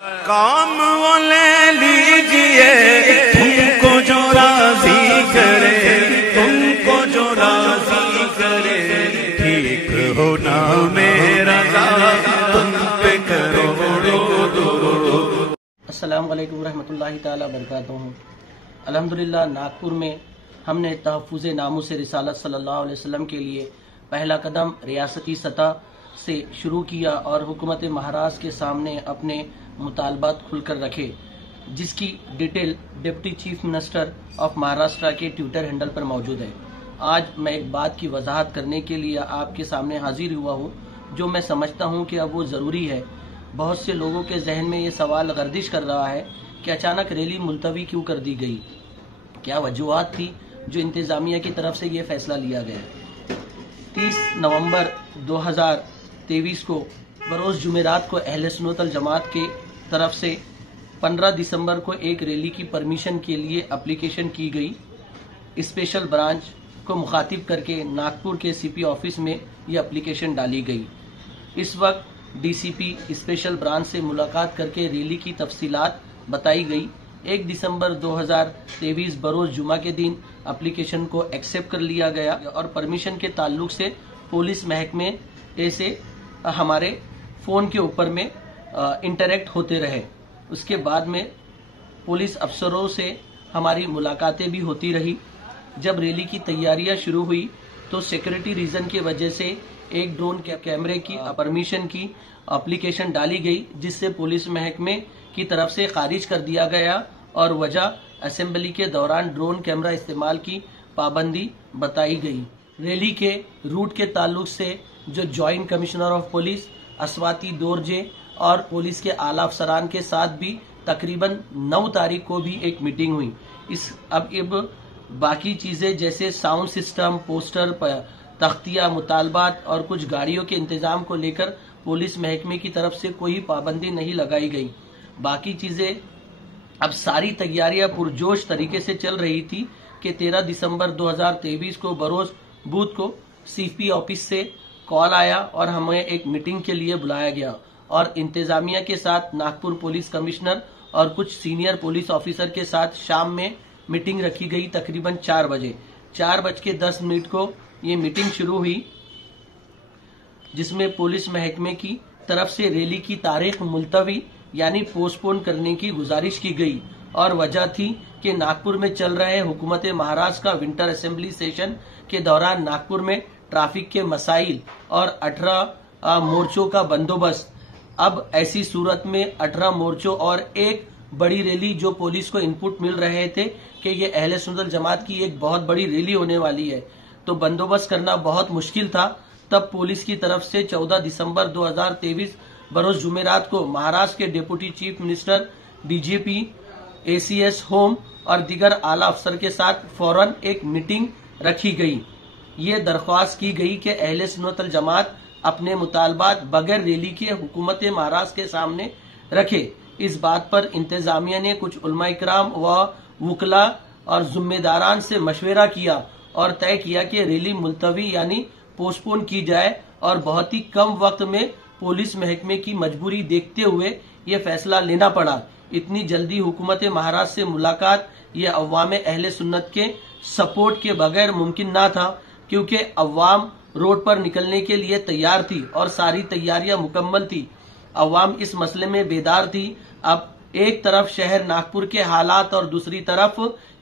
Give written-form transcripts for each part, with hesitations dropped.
काम वो ले लीजिए तुमको जो राजी करे, तुमको जो राजी करे, ठीक होना मेरा तुम पे करो। अस्सलाम वालेकुम रहमतुल्लाहि ताला बरकातुहू। अल्हम्दुलिल्लाह नागपुर में हमने तहफ़्फ़ुज़ नामूस रिसालत सल्लल्लाहु अलैहि वसल्लम के लिए पहला कदम रियासती सतह से शुरू किया और हुकूमत महाराष्ट्र के सामने अपने मुतालबात खुलकर रखे, जिसकी detail deputy chief minister of Maharashtra के ट्विटर हैंडल पर मौजूद है। आज मैं एक बात की वजाहत करने के लिए आपके सामने हाजिर हुआ हूँ, जो मैं समझता हूँ कि अब वो ज़रूरी है। बहुत से लोगों के जहन में ये सवाल गर्दिश कर रहा है कि अचानक रैली मुलतवी क्यों कर दी गई, क्या वजूहात थी जो इंतजामिया की तरफ से ये फैसला लिया गया। 30 नवंबर 2023 को बरोज़ जुमेरात को अहले सुन्नत वल जमात के तरफ से 15 दिसंबर को एक रैली की परमिशन के लिए एप्लीकेशन की गई। स्पेशल ब्रांच को मुखातिब करके नागपुर के सीपी ऑफिस में ये एप्लीकेशन डाली गई। इस वक्त डीसीपी स्पेशल ब्रांच से मुलाकात करके रैली की तफसीलात बताई गई। 1 दिसंबर 2023 बरोज़ जुमा के दिन एप्लीकेशन को एक्सेप्ट कर लिया गया और परमिशन के ताल्लुक से पुलिस महकमे ऐसे हमारे फ़ोन के ऊपर में इंटरेक्ट होते रहे। उसके बाद में पुलिस अफसरों से हमारी मुलाकातें भी होती रही। जब रैली की तैयारियां शुरू हुई तो सिक्योरिटी रीजन की वजह से एक ड्रोन कैमरे की परमिशन की एप्लीकेशन डाली गई, जिससे पुलिस महकमे की तरफ से खारिज कर दिया गया और वजह असेंबली के दौरान ड्रोन कैमरा इस्तेमाल की पाबंदी बताई गई। रैली के रूट के ताल्लुक से जो joint commissioner of police Aswathi Dorje और पुलिस के आला अफसरान के साथ भी तकरीबन 9 तारीख को भी एक मीटिंग हुई। अब बाकी चीजें जैसे साउंड सिस्टम, पोस्टर, तख्तिया, मुतालबात और कुछ गाड़ियों के इंतजाम को लेकर पुलिस महकमे की तरफ से कोई पाबंदी नहीं लगाई गई। बाकी चीजें अब सारी तैयारियां पुरजोश तरीके से चल रही थी कि 13 दिसंबर 2023 को बरोज़ बूथ को सीपी ऑफिस से कॉल आया और हमें एक मीटिंग के लिए बुलाया गया और इंतजामिया के साथ नागपुर पुलिस कमिश्नर और कुछ सीनियर पुलिस ऑफिसर के साथ शाम में मीटिंग रखी गई। तकरीबन 4 बजे 4:10 को ये मीटिंग शुरू हुई, जिसमें पुलिस महकमे की तरफ से रैली की तारीख मुलतवी यानी पोस्टपोन करने की गुजारिश की गई और वजह थी कि नागपुर में चल रहे हुकूमत महाराष्ट्र का विंटर असेंबली सेशन के दौरान नागपुर में ट्रैफिक के मसाइल और 18 मोर्चों का बंदोबस्त। अब ऐसी सूरत में 18 मोर्चों और एक बड़ी रैली जो पुलिस को इनपुट मिल रहे थे कि ये अहले सुन्नत वल जमात की एक बहुत बड़ी रैली होने वाली है, तो बंदोबस्त करना बहुत मुश्किल था। तब पुलिस की तरफ से 14 दिसंबर 2023 बरोज़ जुमेरात को महाराष्ट्र के deputy chief minister, DGP, ACS home और दीगर आला अफसर के साथ फौरन एक मीटिंग रखी गई। ये दरख्वास्त की गई कि अहले सुन्नत वल जमात अपने मुतालबात बगैर रैली के हुकूमत महाराष्ट्र के सामने रखे। इस बात पर इंतजामिया ने कुछ उलमा इकराम व वकला और जिम्मेदारान से मशवरा किया और तय किया कि रैली मुलतवी यानी पोस्टपोन की जाए और बहुत ही कम वक्त में पुलिस महकमे की मजबूरी देखते हुए ये फैसला लेना पड़ा। इतनी जल्दी हुकूमत महाराष्ट्र से मुलाकात ये अवाम अहले सुन्नत के सपोर्ट के बगैर मुमकिन ना था, क्योंकि अवाम रोड पर निकलने के लिए तैयार थी और सारी तैयारियां मुकम्मल थी। अवाम इस मसले में बेदार थी। अब एक तरफ शहर नागपुर के हालात और दूसरी तरफ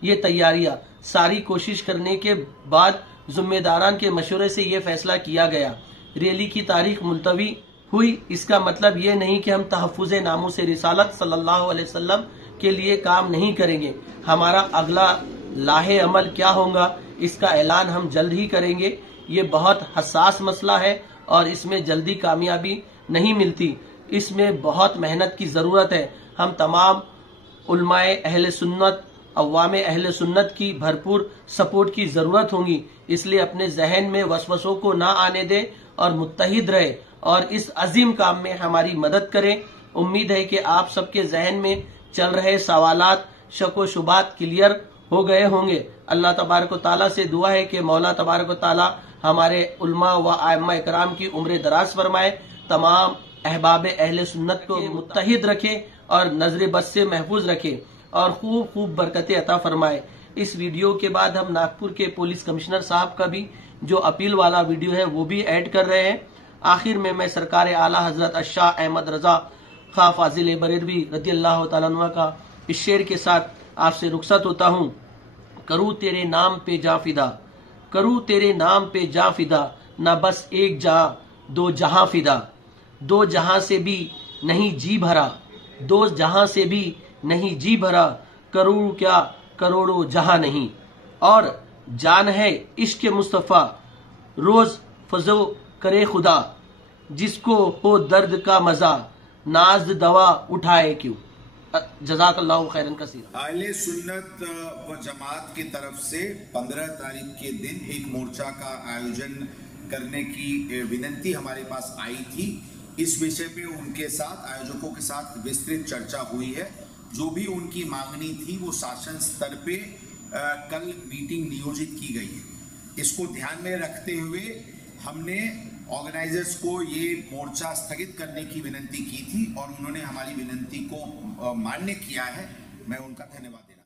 ये तैयारियां, सारी कोशिश करने के बाद जिम्मेदारान के मशवरे से ये फैसला किया गया। रैली की तारीख मुलतवी हुई। इसका मतलब ये नहीं कि हम तहफ़्फ़ुज़ नामूस रिसालत सल्लल्लाहु अलैहि वसल्लम के लिए काम नहीं करेंगे। हमारा अगला लाहे अमल क्या होगा इसका ऐलान हम जल्द ही करेंगे। ये बहुत हसास मसला है और इसमें जल्दी कामयाबी नहीं मिलती, इसमें बहुत मेहनत की जरूरत है। हम तमाम उलमाए अहले सुन्नत, अवामे अहले सुन्नत की भरपूर सपोर्ट की जरूरत होगी। इसलिए अपने जहन में वसवसों को ना आने दे और मुत्तहिद रहे और इस अजीम काम में हमारी मदद करें। उम्मीद है कि आप सबके जहन में चल रहे सवालात, शक व शुबात क्लियर हो गए होंगे। अल्लाह तबारक व ताला से दुआ है कि मौला तबारक व ताला हमारे उलमा व आइम्मा इकराम की उम्र दराज फरमाए, तमाम अहबाब अहले सुन्नत को मुत्तहिद रखे और नजर बस से महफूज रखे और खूब खूब बरकतें अता फरमाए। इस वीडियो के बाद हम नागपुर के पुलिस कमिश्नर साहब का भी जो अपील वाला वीडियो है वो भी ऐड कर रहे हैं। आखिर में मैं सरकार आला हजरत शाह अहमद रजा खां फाजिल बरेलवी रज़ी अल्लाह तआला अन्हु का इस शेर के साथ आपसे रुखसत होता हूँ। करूँ तेरे नाम पे जा फिदा, करूँ तेरे नाम पे जा फिदा, न बस एक जा दो जहां फिदा, दो जहां से भी नहीं जी भरा, दो जहां से भी नहीं जी भरा, करूँ क्या करोड़ों जहां नहीं। और जान है इश्क मुस्तफा रोज फजो करे खुदा, जिसको हो दर्द का मजा नाज दवा उठाए क्यों। जज़ाकल्लाहु खैरन कसीरा। आले सुन्नत व जमात की तरफ से 15 तारीख के दिन एक मोर्चा का आयोजन करने की विनती हमारे पास आई थी। इस विषय पे उनके साथ आयोजकों के साथ विस्तृत चर्चा हुई है। जो भी उनकी मांगनी थी वो शासन स्तर पे कल मीटिंग नियोजित की गई है। इसको ध्यान में रखते हुए हमने ऑर्गेनाइजर्स को ये मोर्चा स्थगित करने की विनती की थी और उन्होंने हमारी विनती को मान्य किया है। मैं उनका धन्यवाद देता हूं।